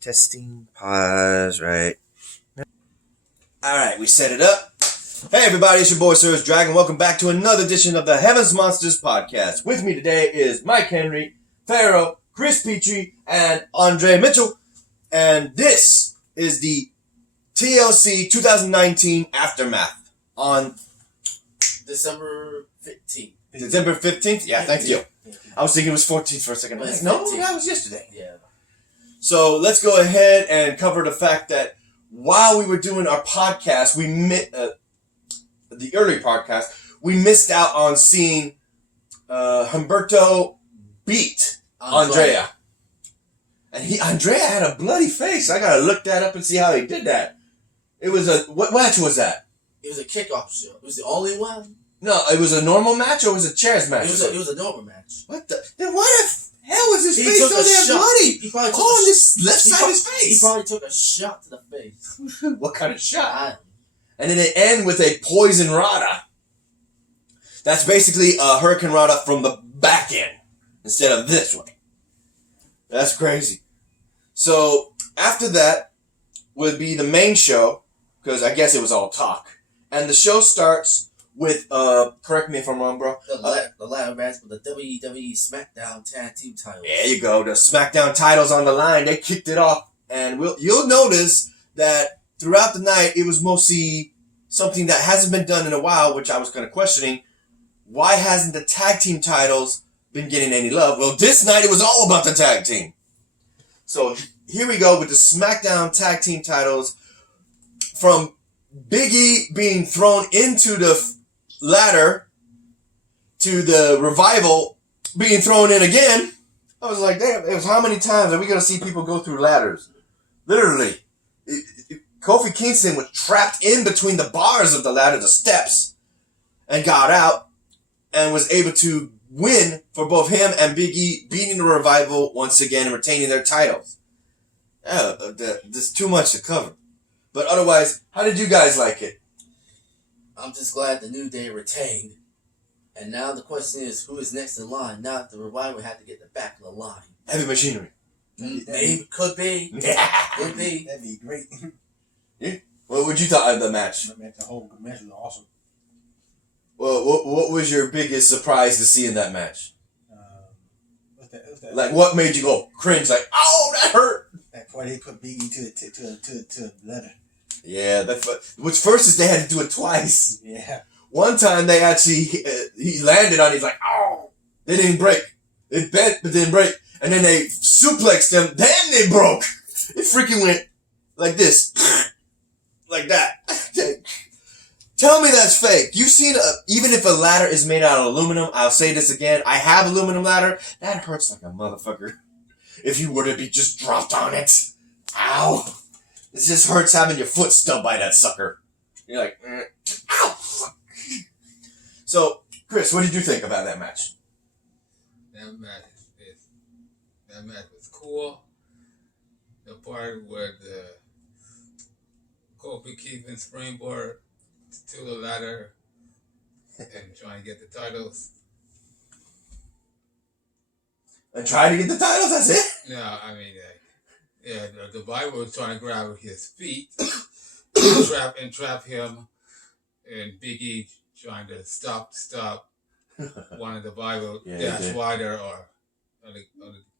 Testing, pause, right. Alright, we set it up. Hey everybody, it's your boy Surge Dragon. Welcome back to another edition of the Heavens Monsters podcast. With me today is Mike Henry, Pharaoh, Chris Petrie, and Andre Mitchell. And this is the TLC 2019 Aftermath on December 15th. December 15th? Yeah, thank you. I was thinking it was 14th for a second. Like, no, that was yesterday. Yeah. So let's go ahead and cover the fact that while we were doing our podcast, the early podcast, we missed out on seeing Humberto beat Andrea. And Andrea had a bloody face. I gotta look that up and see how he did that. It was what match was that? It was a kickoff show. It was the only one. No, it was a normal match or was it a chairs match? It was a normal match. What the? Then why the hell was his face so damn bloody? He probably took on this left side of his face. He probably took a shot to the face. What kind of shot? And then it ended with a poison rada. That's basically a hurricane rada from the back end instead of this way. That's crazy. So after that would be the main show, because I guess it was all talk. And the show starts with, correct me if I'm wrong, bro. The ladder match with the WWE SmackDown Tag Team titles. There you go. The SmackDown titles on the line. They kicked it off. And you'll notice that throughout the night, it was mostly something that hasn't been done in a while, which I was kind of questioning. Why hasn't the tag team titles been getting any love? Well, this night it was all about the tag team. So here we go with the SmackDown tag team titles, from Big E being thrown into the ladder to the Revival being thrown in again. I was like, damn, it was how many times are we going to see people go through ladders? Literally. Kofi Kingston was trapped in between the bars of the ladder, the steps, and got out and was able to win for both him and Big E, beating the Revival once again and retaining their titles. There's too much to cover. But otherwise, how did you guys like it? I'm just glad the New Day retained. And now the question is, who is next in line? Now the Revival had to get the back of the line. Heavy Machinery. Maybe, could be. Could be. That'd be great. Yeah. What would you thought of the match? The whole match was awesome. Well, what was your biggest surprise to see in that match? What's that? Like, what made you go cringe? Like, oh, that hurt. That part they put Big E to the letter. Yeah, what's first is they had to do it twice. Yeah. One time they actually he landed on. He's like, oh, they didn't break. It bent but didn't break, and then they suplexed him. Then they broke. It freaking went like this, like that. Tell me that's fake. You've seen, even if a ladder is made out of aluminum, I'll say this again, I have aluminum ladder, that hurts like a motherfucker. If you were to be just dropped on it. Ow. It just hurts having your foot stubbed by that sucker. You're like, ow. So, Chris, what did you think about that match? That match was cool. The part where the Kofi Kingston springboard to the ladder and trying to get the titles. And trying to get the titles, that's it? No, I mean, the Bible was trying to grab his feet and trap him, and Big E trying to stop one of the Bible Dash Wider or other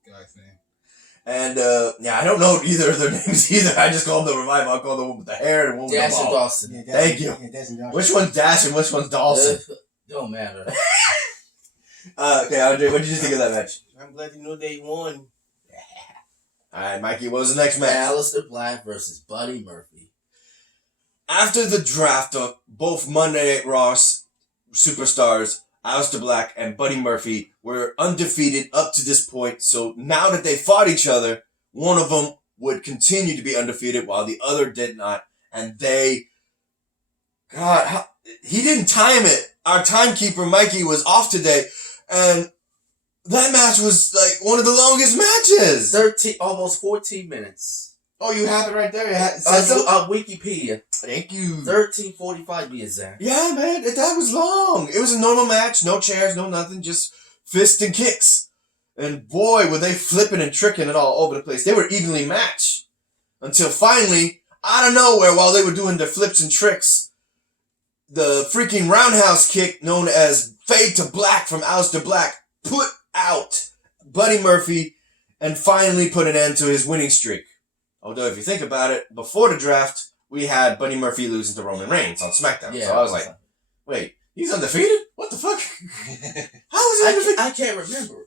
guy's name. And, I don't know either of their names either. I just call them the Revival. I call the one with the hair and the one with Dash the and ball. Dawson. Yeah, Thank you. Yeah, Dash and Dawson. Which one's Dash and which one's Dawson? Don't matter. Okay, Andre, what did you think of that match? I'm glad you know they won. Alright, Mikey, what was the next match? Aleister Black versus Buddy Murphy. After the draft of both Monday Night Raw superstars, Aleister Black and Buddy Murphy were undefeated up to this point. So now that they fought each other, one of them would continue to be undefeated while the other did not. And he didn't time it. Our timekeeper, Mikey, was off today. And that match was like one of the longest matches. Almost 14 minutes. Oh, you have it right there. Wikipedia. Thank you. 13:45 be exact. Yeah, man, that was long. It was a normal match, no chairs, no nothing, just fists and kicks. And boy, were they flipping and tricking it all over the place. They were evenly matched. Until finally, out of nowhere, while they were doing their flips and tricks, the freaking roundhouse kick known as Fade to Black from Aleister Black put out Buddy Murphy and finally put an end to his winning streak. Although if you think about it, before the draft, we had Buddy Murphy losing to Roman Reigns on SmackDown. Yeah, so I was like, wait, he's undefeated? What the fuck? How is he undefeated? I can't remember.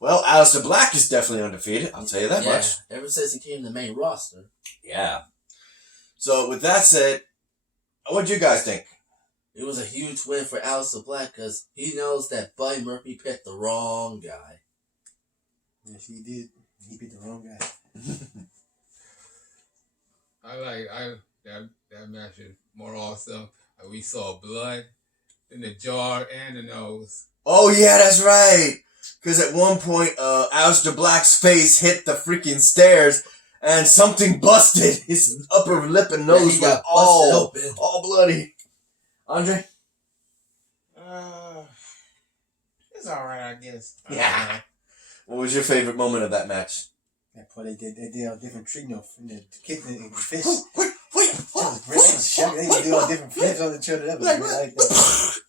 Well, Aleister Black is definitely undefeated. I'll tell you that much. Ever since he came to the main roster. Yeah. So with that said, what do you guys think? It was a huge win for Aleister Black because he knows that Buddy Murphy picked the wrong guy. Yes, he did. He picked the wrong guy. That match is more awesome. We saw blood in the jaw and the nose. Oh yeah, that's right. Because at one point, Aleister Black's face hit the freaking stairs, and something busted. His upper lip and nose were all bloody. Andre? It's alright, I guess. Yeah. What was your favorite moment of that match? That part they did all different treatment from the kick and the fish. Wait. They did all different flips on each other. That was great like that.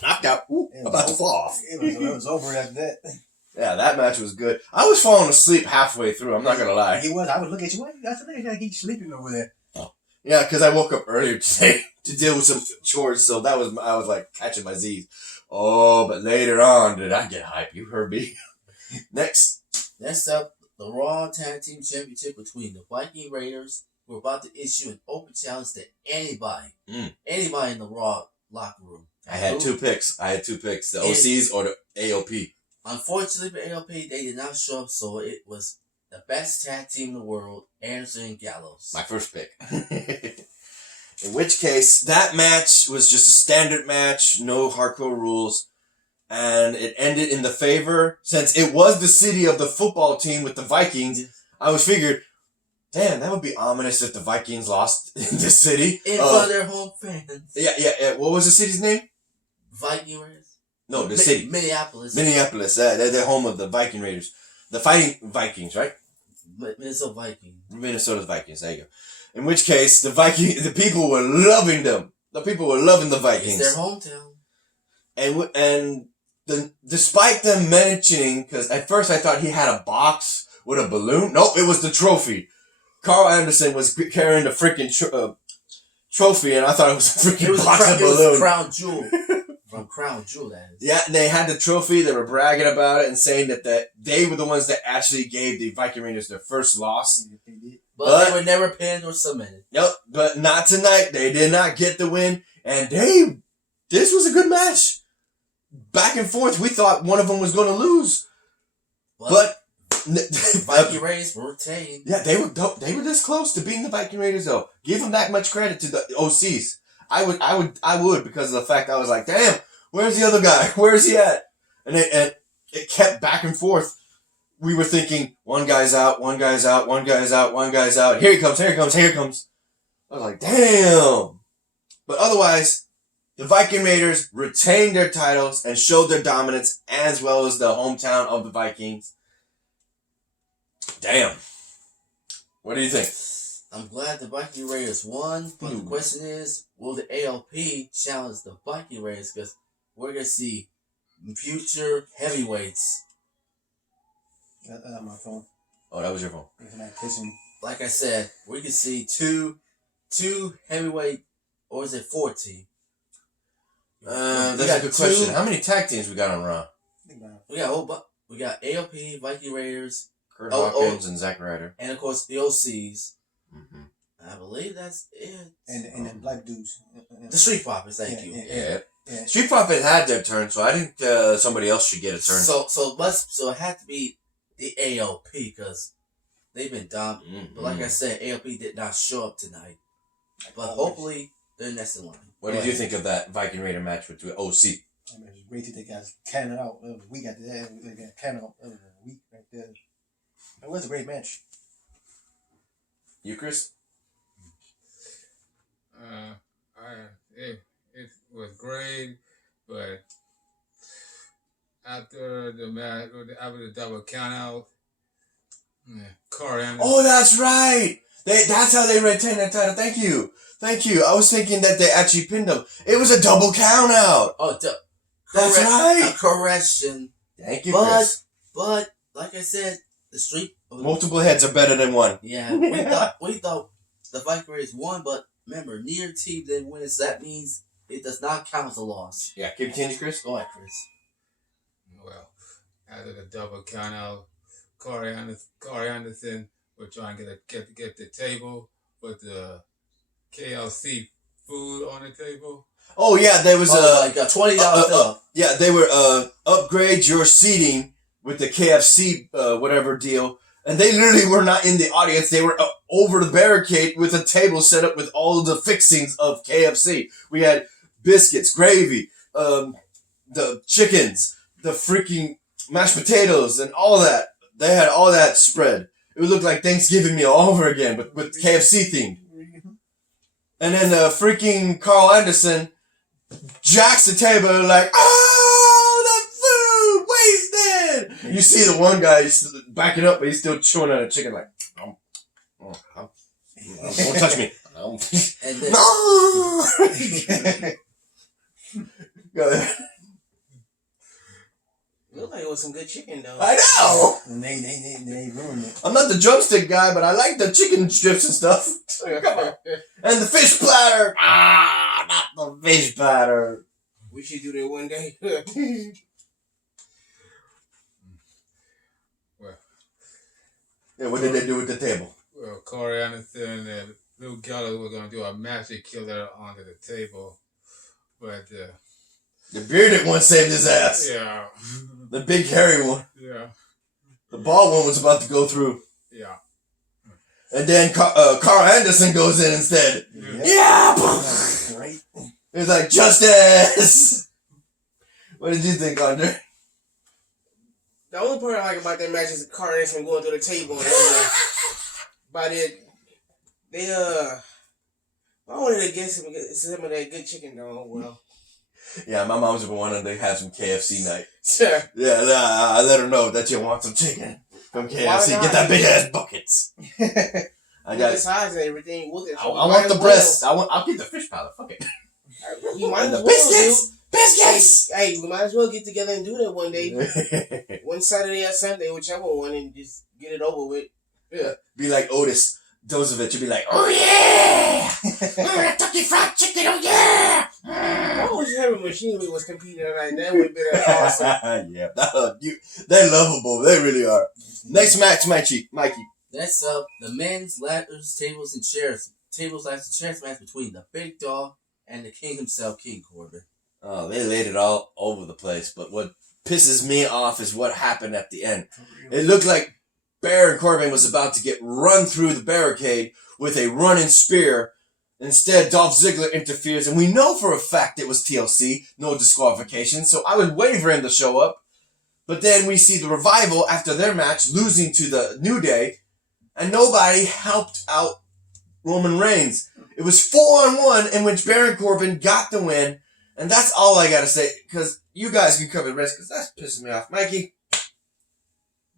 Knocked out. About to fall off. It was over after that. Yeah, that match was good. I was falling asleep halfway through. I'm not gonna lie. He was. I would look at you. What? That's the thing. Like he's sleeping over there. Oh. Yeah, because I woke up earlier today to deal with some chores, so I was like catching my Z's. Oh, but later on, did I get hype? You heard me. Next up, the Raw Tag Team Championship between the Viking Raiders, who are about to issue an open challenge to anybody in the Raw locker room. I had two picks. The OCs or the AOP. Unfortunately for AOP, they did not show up, so it was the best tag team in the world, Anderson and Gallows. My first pick. In which case, that match was just a standard match, no hardcore rules. And it ended in the favor, since it was the city of the football team with the Vikings. I was figured, damn, that would be ominous if the Vikings lost in the city. In front of their home fans. Yeah. What was the city's name? Viking Raiders? No, the city. Minneapolis. They're home of the Viking Raiders. The Fighting Vikings, right? Minnesota Vikings. Minnesota's Vikings, there you go. In which case, the people were loving them. The people were loving the Vikings. It's their hometown. Despite them mentioning, because at first I thought he had a box with a balloon. Nope, it was the trophy. Carl Anderson was carrying the freaking trophy, and I thought it was a freaking box of balloon. It was Crown Jewel. From Crown Jewel, that is. Yeah, and they had the trophy. They were bragging about it and saying that they were the ones that actually gave the Viking Raiders their first loss. But they were never pinned or submitted. Nope, but not tonight. They did not get the win, and this was a good match. Back and forth, we thought one of them was going to lose. But Viking Raiders were retained. Yeah, they were this close to beating the Viking Raiders, though. Give them that much credit to the OCs. I would because of the fact I was like, damn, where's the other guy? Where's he at? And it kept back and forth. We were thinking, one guy's out. Here he comes. I was like, damn. But otherwise, the Viking Raiders retained their titles and showed their dominance, as well as the hometown of the Vikings. Damn. What do you think? I'm glad the Viking Raiders won, but the question is, will the ALP challenge the Viking Raiders? Because we're going to see future heavyweights. That's on my phone. Oh, that was your phone. Like I said, we can see two heavyweight, or is it 14? That's a good question. How many tag teams we got on Raw? We got ALP, Viking Raiders, Kurt Hawkins and Zack Ryder, and of course the OCs. Mm-hmm. I believe that's it. And the black dudes. The Street Profits, thank you. Yeah. Street Profits had their turn, so I think somebody else should get a turn. So it had to be the ALP because they've been dominant. Mm-hmm. But like I said, ALP did not show up tonight. But hopefully they're next in line. What did you think of that Viking Raider match with the OC? I mean, it was great that they got counted out. We got that. They got counted out. That was a week right there. It was a great match. You, Chris? It was great, but after the match, after the double count out, Corey Anderson. Oh, that's right. That's how they retained that title. Thank you. I was thinking that they actually pinned them. It was a double count out. Oh, That's right. A correction. Thank you, But, Chris. but, like I said, the streak. Multiple heads are better than one. Yeah, we thought the Viking Raiders won, but remember, neither team didn't win, so that means it does not count as a loss. Yeah, continue, Chris. Go ahead, Chris. Well, after the double count out, Corey Anderson was trying to get the table with the KLC food on the table. Oh yeah, there was like a $20 yeah, they were upgrade your seating with the KFC whatever deal, and they literally were not in the audience. They were over the barricade with a table set up with all of the fixings of KFC. We had biscuits, gravy, the chickens, the freaking mashed potatoes, and all that. They had all that spread. It would look like Thanksgiving meal all over again, but with KFC themed. And then freaking Carl Anderson jacks the table like, oh, the food wasted. You see the one guy he's backing up, but he's still chewing on a chicken like, don't touch me. And then, Go ahead. Looked like it was some good chicken though. I know. And they ruined it. I'm not the drumstick guy, but I like the chicken strips and stuff. Come on. And the fish platter. Not the fish platter. We should do that one day. Well, Yeah, what did they do with the table? well, Corey Anderson and Luke Geller were going to do a magic killer onto the table, but The bearded one saved his ass. yeah, The big hairy one. yeah, The bald one was about to go through. yeah. And then Carl Anderson goes in instead. Yeah! That's great. It was like, justice! What did you think, Andre? The only part I like about that match is Carl Anderson going through the table. And but I wanted to get some of that good chicken though. Well, Yeah, my mom's been wanting to have some KFC night. sure. Yeah, I let her know that you want some chicken from KFC. Why not? Get that big ass buckets. I got The it. size and everything. I want the breast. I'll get the fish powder. Fuck it. You might And as the well biscuits. Biscuits. Hey, we might as well get together and do that one day. One Saturday or Sunday, whichever one, and just get it over with. Yeah. Be like Otis Dozovich. You'd be like, oh yeah, Kentucky Fried Chicken. Oh yeah. I wish Heavy Machinery was competing tonight. That would have been awesome. Yeah, they're lovable. They really are. Next match, Mikey. next up, the men's ladders, tables, and chairs. Tables, ladders, and chairs match between the Big Dog and the King himself, King Corbin. Oh, they laid it all over the place. But what pisses me off is what happened at the end. It looked like Baron Corbin was about to get run through the barricade with a running spear. Instead, Dolph Ziggler interferes, and we know for a fact it was TLC, no disqualification, so I would wait for him to show up. But then we see the Revival after their match, losing to the New Day, and nobody helped out Roman Reigns. It was 4-on-1 in which Baron Corbin got the win, and that's all I gotta say, because you guys can cover the rest, because that's pissing me off. Mikey?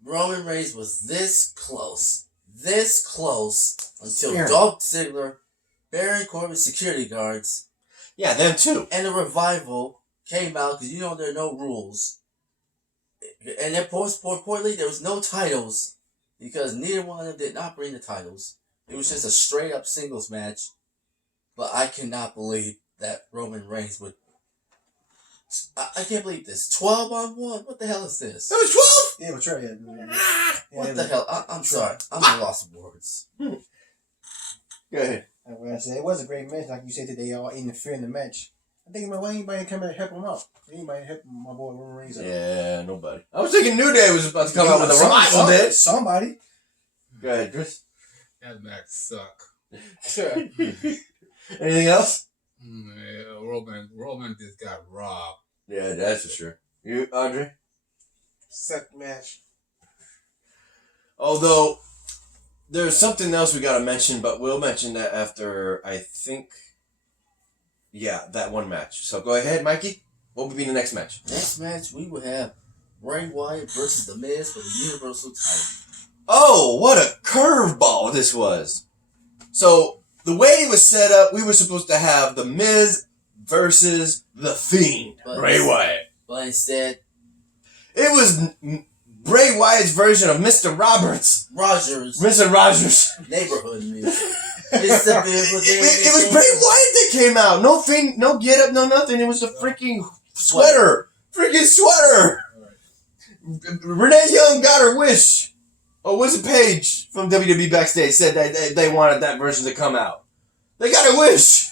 Roman Reigns was this close until Spear. Dolph Ziggler, Baron Corbin's security guards, Yeah, them too. and the Revival came out because you know there are no rules. And then most importantly, there was no titles because neither one of them did not bring the titles. It was just a straight up singles match. But I cannot believe that Roman Reigns would. I can't believe this. 12-on-1? What the hell is this? That was 12? Yeah, but sure, yeah. What the hell? I'm sorry. I'm at a loss of words. Go ahead. Like I said, it was a great match. Like you said, that they all interfere in the match. I think, why anybody come and help him out? Anybody help my boy Roman Reigns out? Yeah, nobody. I was thinking New Day was about to come out with a revival did. Somebody. Go ahead, Chris. That match sucked. Sure. Anything else? Yeah, Roman just got robbed. Yeah, that's for sure. You, Andre? Suck match. Although, there's something else we gotta mention, but we'll mention that after, I think, yeah, that one match. So go ahead, Mikey. What would be the next match? Next match, we will have Bray Wyatt versus The Miz for the Universal title. Oh, what a curveball this was. So, the way it was set up, we were supposed to have The Miz versus The Fiend, Bray Wyatt. But instead, it was Bray Wyatt's version of Mr. Rogers. Mr. Rogers. Neighborhood music. It was Bray Wyatt that came out. No Fiend, no get up, no nothing. It was the freaking sweater. Freaking sweater. Renee Young got her wish. Oh, was it Paige from WWE Backstage said that they wanted that version to come out. They got a wish.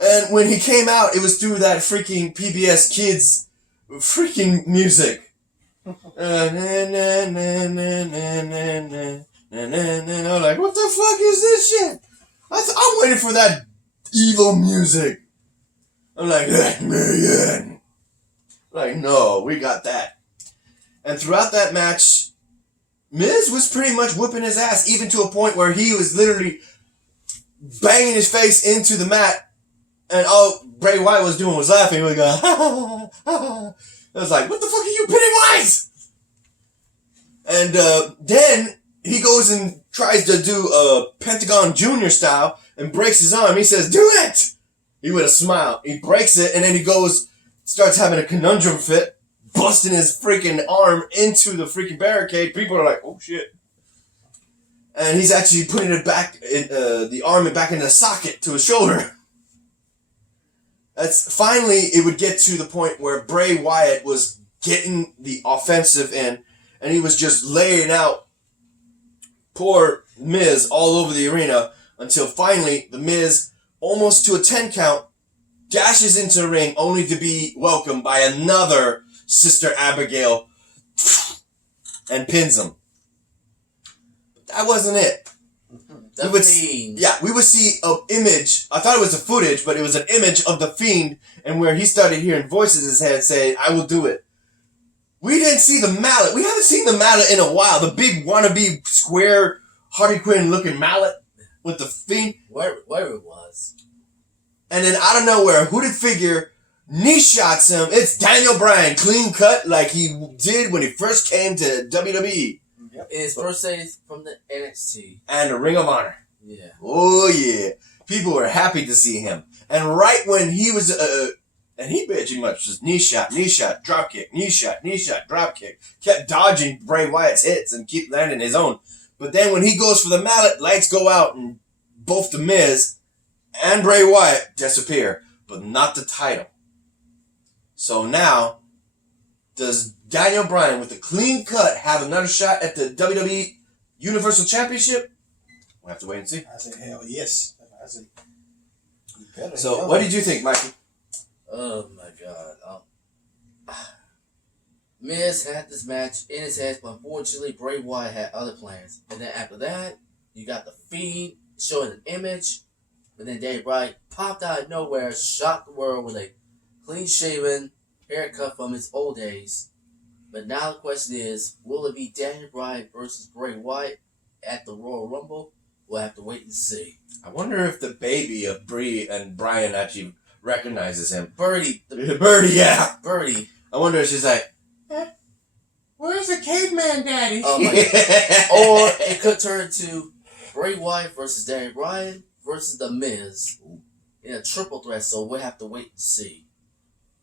And when he came out, it was through that freaking PBS Kids freaking music. I'm like, what the fuck is this shit? I'm waiting for that evil music. I'm like, let me in. Like, no, we got that. And throughout that match, Miz was pretty much whooping his ass, even to a point where he was literally banging his face into the mat, and all Bray Wyatt was doing was laughing. He was going, ha ha ha ha. I was like, what the fuck are you, Pennywise? And then he goes and tries to do a Pentagon Junior style and breaks his arm. He says, do it! He with a smile. He breaks it, and then he goes, starts having a conundrum fit, busting his freaking arm into the freaking barricade. People are like, oh shit. And he's actually putting it back, the arm back in the socket to his shoulder. That's finally, it would get to the point where Bray Wyatt was getting the offensive in, and he was just laying out poor Miz all over the arena until finally the Miz, almost to a 10 count, dashes into the ring only to be welcomed by another Sister Abigail and pins him. But that wasn't it. We would see an image. I thought it was a footage, but it was an image of the Fiend, and where he started hearing voices in his head saying, I will do it. We didn't see the mallet. We haven't seen the mallet in a while. The big wannabe square Harley Quinn looking mallet with the Fiend. Where it was. And then out of nowhere, who did figure knee shots him? It's Daniel Bryan, clean cut like he did when he first came to WWE. Yep. His first days from the NXT. And the Ring of Honor. Yeah. Oh, yeah. People were happy to see him. And right when he was, and he pretty much just knee shot, drop kick, knee shot, drop kick. Kept dodging Bray Wyatt's hits and keep landing his own. But then when he goes for the mallet, lights go out and both The Miz and Bray Wyatt disappear. But not the title. So now, does Daniel Bryan with the clean cut have another shot at the WWE Universal Championship? We'll have to wait and see. I said, hell yes. I said, you better. So, what did you think, Mikey? Oh my god. Miz had this match in his head, but unfortunately Bray Wyatt had other plans. And then after that, you got the Fiend showing an image, but then Daniel Bryan popped out of nowhere, shocked the world with a clean-shaven haircut from his old days. But now the question is, will it be Daniel Bryan versus Bray Wyatt at the Royal Rumble? We'll have to wait and see. I wonder if the baby of Brie and Bryan actually recognizes him. Birdie. Birdie, yeah. Birdie. I wonder if she's like, Where's the caveman daddy? Oh my god. Or it could turn to Bray Wyatt versus Daniel Bryan versus The Miz in a triple threat, so we'll have to wait and see.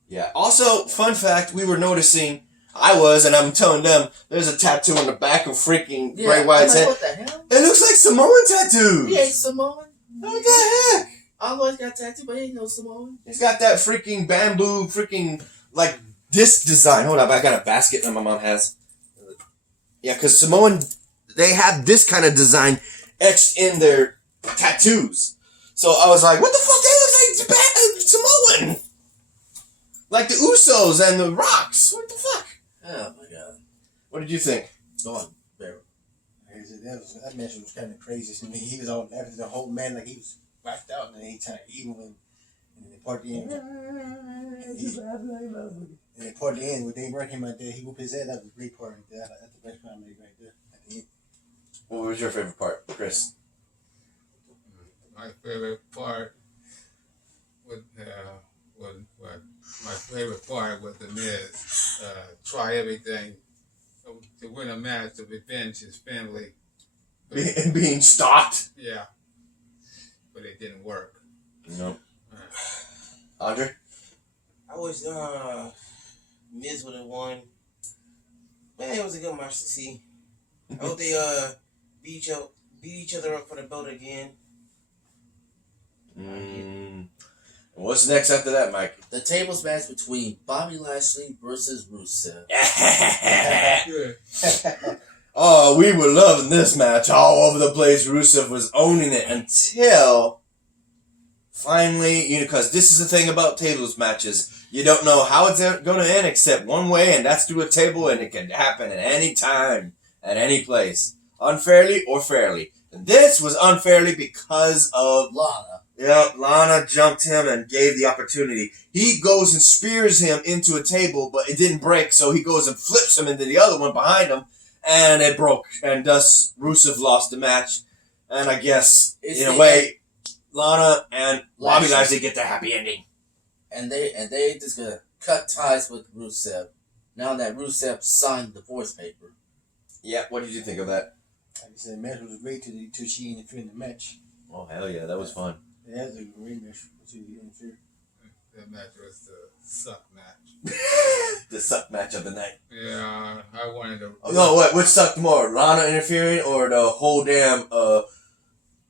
Yeah. Also, fun fact, we were noticing, and I'm telling them, there's a tattoo on the back of freaking Bray Wyatt's head. What the hell? It looks like Samoan tattoos. He ain't Samoan. What the heck? I always got tattooed, but he ain't no Samoan. He's got that freaking bamboo, freaking, like, disc design. Hold up, I got a basket that my mom has. Yeah, because Samoan, they have this kind of design etched in their tattoos. So I was like, what the fuck? That looks like Samoan. Like the Usos and the Rocks. What the fuck? Oh my god. What did you think? Go on, Barry. That match was kind of crazy to me. He was all after the whole man, like he was whacked out, and then he tried even when and then part the end. And then part the end when they brought him out there, he whooped his head. That was a great part right there. That's the best part made right there at the end. What was your favorite part, Chris? My favorite part was my favorite part was the Miz try everything to win a match to revenge his family. And being stalked. Yeah, but it didn't work. No. Andre? I wish Miz would have won. Man, it was a good match to see. I hope they beat each other up for the belt again. What's next after that, Mike? The tables match between Bobby Lashley versus Rusev. Oh, we were loving this match all over the place. Rusev was owning it until finally, because this is the thing about tables matches. You don't know how it's going to end except one way, and that's through a table, and it can happen at any time, at any place. Unfairly or fairly. And this was unfairly because of Lana. Yeah, Lana jumped him and gave the opportunity. He goes and spears him into a table, but it didn't break, so he goes and flips him into the other one behind him, and it broke. And thus, Rusev lost the match. And I guess, in a way, Lana and Bobby Lashley get the happy ending. And they just gonna cut ties with Rusev. Now that Rusev signed the divorce paper. Yeah, what did you think of that? Like I said, the match was great till she interfered in the match. Oh, hell yeah, that was fun. Yeah, that was a great match until she interfered. That match was the suck match. The suck match of the night. Yeah, I wanted to. Oh, no, what? Which sucked more? Lana interfering or the whole damn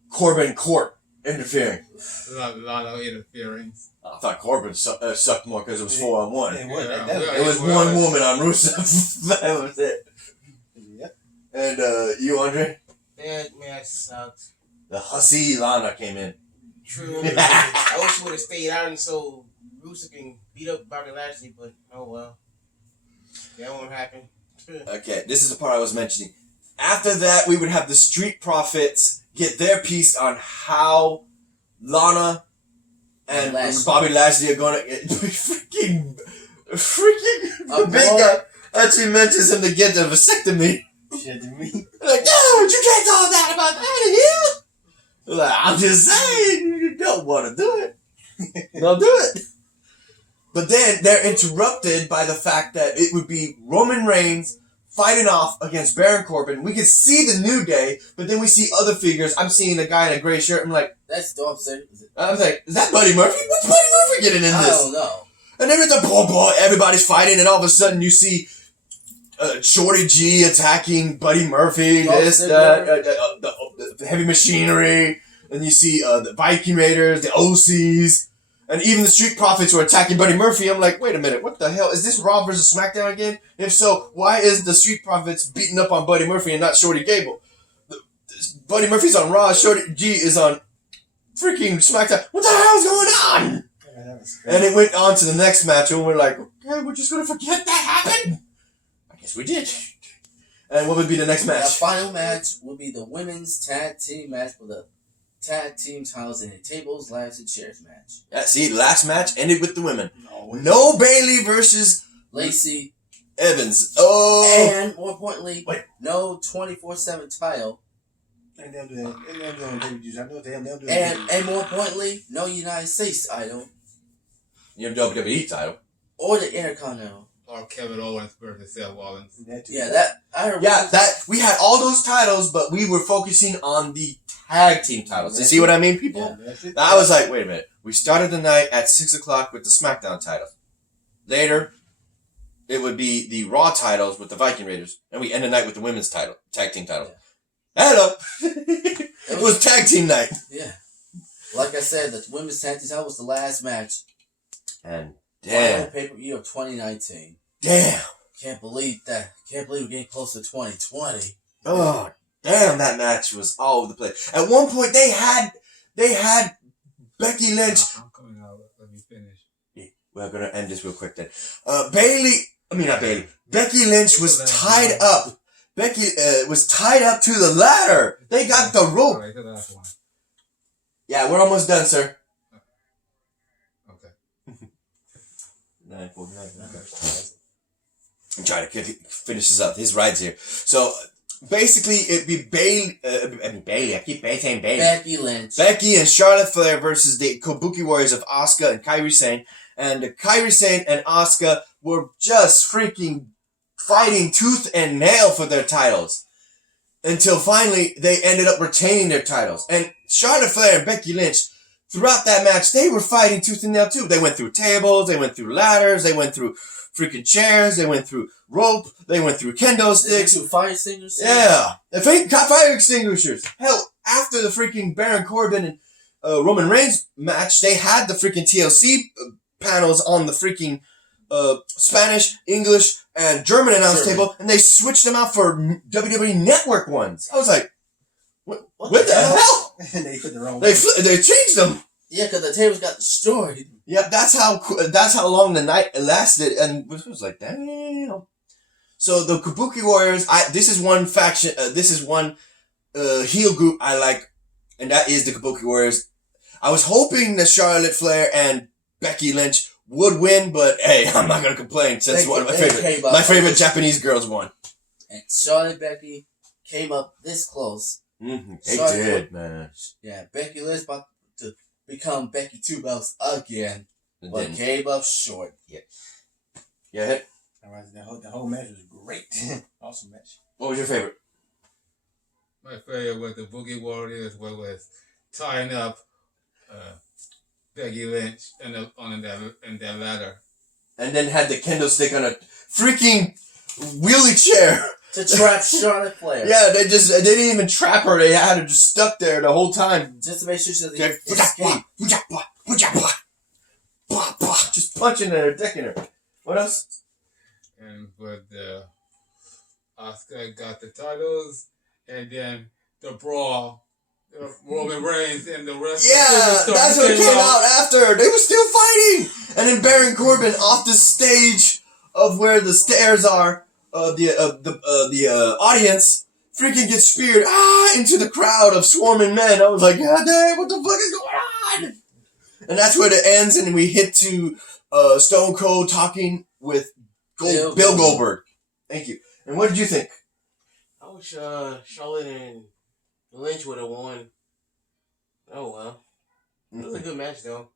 Corbin Court interfering? Lana interfering. I thought Corbin sucked more because it was 4-on-1. It It was one woman on Rusev. That was it. Yep. And you, Andre? That match sucked. The hussy Lana came in. True. I wish she would have stayed out and so Rusev can beat up Bobby Lashley, but oh well. That won't happen. Okay, this is the part I was mentioning. After that, we would have the Street Profits get their piece on how Lana and Bobby Lashley are going to freaking the big guy actually mentions him to get the vasectomy. Shit to me. Like, dude, you can't talk that about that here. Like, I'm just saying, you don't want to do it. Don't do it. But then they're interrupted by the fact that it would be Roman Reigns fighting off against Baron Corbin. We can see the New Day, but then we see other figures. I'm seeing a guy in a gray shirt. I'm like, that's Dolph Ziggler. I was like, is that Buddy Murphy? What's Buddy Murphy getting in this? I don't know. And then it's a blah, everybody's fighting, and all of a sudden you see Shorty G attacking Buddy Murphy, the Heavy Machinery, and you see the Viking Raiders, the OCs, and even the Street Profits were attacking Buddy Murphy. I'm like, wait a minute, what the hell? Is this Raw versus SmackDown again? If so, why is the Street Profits beating up on Buddy Murphy and not Shorty Gable? Buddy Murphy's on Raw, Shorty G is on freaking SmackDown. What the hell's going on? And it went on to the next match, and we're like, okay, we're just going to forget that happened? I guess we did. And what would be the next match? The final match will be the women's tag team match for the tag team titles in a tables, ladders, and chairs match. Yeah, see, the last match ended with the women. No Bayley versus Lacey Evans. Oh. And more importantly, no 24/7 title. And they'll do that. And they'll do it on WWE. I know they'll do it. And more importantly, no United States title. Your WWE title. Or the Intercontinental. Or Kevin Owens versus Seth Rollins. I heard. Yeah, we had all those titles, but we were focusing on the tag team titles. You see what I mean, people? Yeah, I was like, wait a minute. We started the night at 6 o'clock with the SmackDown titles. Later, it would be the Raw titles with the Viking Raiders, and we end the night with the women's title, tag team title. Hello. It was tag team night. Yeah. Like I said, the women's tag team title was the last match. And damn. Pay-per-view of 2019. Damn. Can't believe that. Can't believe we're getting close to 2020. Oh, damn, that match was all over the place. At one point, they had Becky Lynch. I'm coming out. Let me finish. Yeah, we're going to end this real quick then. Becky Lynch was tied up. Becky was tied up to the ladder. They got the rope. All right, the last one. Yeah, we're almost done, sir. Okay. 9:49. Okay. I'm trying to finish this up. His ride's here. So, basically, it'd be Bayley. I keep saying Bayley. Becky Lynch. Becky and Charlotte Flair versus the Kabuki Warriors of Asuka and Kairi Sane. and Kairi Sane and Asuka were just freaking fighting tooth and nail for their titles. Until finally, they ended up retaining their titles. And Charlotte Flair and Becky Lynch, throughout that match, they were fighting tooth and nail too. They went through tables, they went through ladders, they went through freaking chairs, they went through rope, they went through kendo sticks. They went through fire extinguishers. Yeah. Fire extinguishers. Hell, after the freaking Baron Corbin and Roman Reigns match, they had the freaking TLC panels on the freaking Spanish, English, and German announce table, and they switched them out for WWE Network ones. I was like, what the hell? They put the wrong. They changed them. Yeah, because the tables got destroyed. Yep, that's how long the night lasted, and it was like, damn. So the Kabuki Warriors, this is one faction. This is one heel group I like, and that is the Kabuki Warriors. I was hoping that Charlotte Flair and Becky Lynch would win, but hey, I'm not gonna complain since one of my favorite Japanese girls won. And Charlotte and Becky came up this close. Mm-hmm. They did, man. Yeah, Becky Lynch about to become Becky Two Belts again, but came up short. Yeah. Yeah. The whole match was great. Awesome match. What was your favorite? My favorite was the Boogie Warriors, was tying up Becky Lynch in that ladder. And then had the kendo stick on a freaking wheelie chair. To trap Charlotte Flair. Yeah, they didn't even trap her. They had her just stuck there the whole time. Just to make sure she doesn't escape. Just punching her, decking her. What else? And Asuka got the titles, and then the brawl. Roman Reigns and the rest. Yeah, that's what came out after. They were still fighting, and then Baron Corbin off the stage of where the stairs are of the audience, freaking gets speared into the crowd of swarming men. I was like, God damn, what the fuck is going on? And that's where it ends, and we hit to Stone Cold talking with Bill Goldberg. Thank you. And what did you think? I wish Charlotte and Lynch would have won. Oh well. It was a good match though.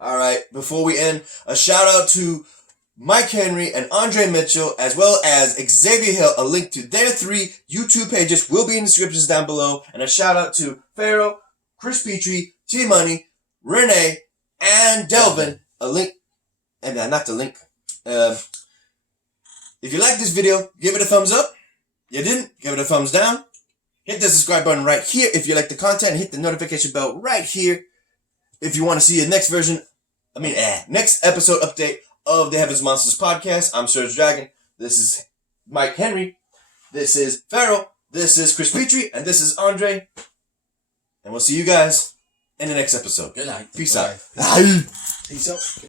Alright, before we end, a shout out to Mike Henry and Andre Mitchell, as well as Xavier Hill. A link to their 3 YouTube pages will be in the descriptions down below. And a shout out to Pharaoh, Chris Petrie, T-Money, Renee, and Delvin. A link, and not the link. If you like this video, give it a thumbs up. You didn't? Give it a thumbs down. Hit the subscribe button right here if you like the content, and hit the notification bell right here if you want to see the next next episode update of the Heavens Monsters podcast. I'm Surge Dragon. This is Mike Henry. This is Pharaoh. This is Chris Petrie, and this is Andre. And we'll see you guys in the next episode. Good night. Peace out. Peace out.